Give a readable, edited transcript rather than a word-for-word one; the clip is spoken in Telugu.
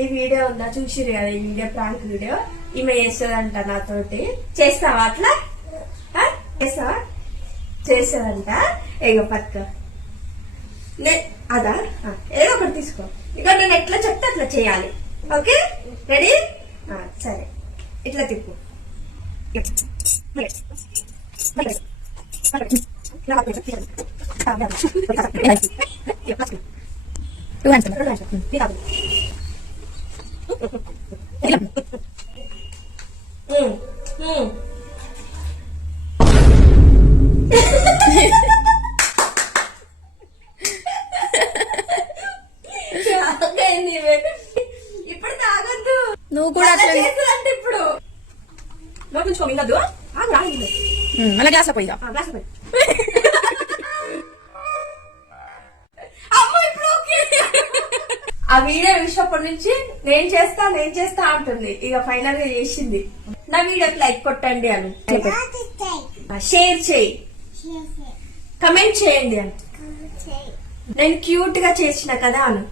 ఈ వీడియో ఉందా చూసిరు కదా, ఈ వీడియో ప్రాంక్ వీడియో ఈమె చేస్తుందంట నాతోటి. చేస్తావా అట్లా? చేస్తావా? చేస్తుందంట. ఏగో పట్టుకో, అదా ఏదో ఒకటి తీసుకో. ఇక నేను ఎట్లా చెప్తే అట్లా చేయాలి. Okay ready? సరే ఇట్లా తిప్పు. ఇప్పుడు తాగొద్దు. నువ్వు కూడా చేస్తుందంటే ఇప్పుడు నోటించుకో. మింగద్దు. మళ్ళీ గ్లాస్ లో పోయి ఆ వీడియో చూసినప్పటి నుంచి నేను చేస్తా అంటుంది. ఇక ఫైనల్ గా చేసింది. నా వీడియోకి లైక్ కొట్టండి అని, షేర్ చేయి, కమెంట్ చేయండి అని, నేను క్యూట్ గా చేసిన కదా అను.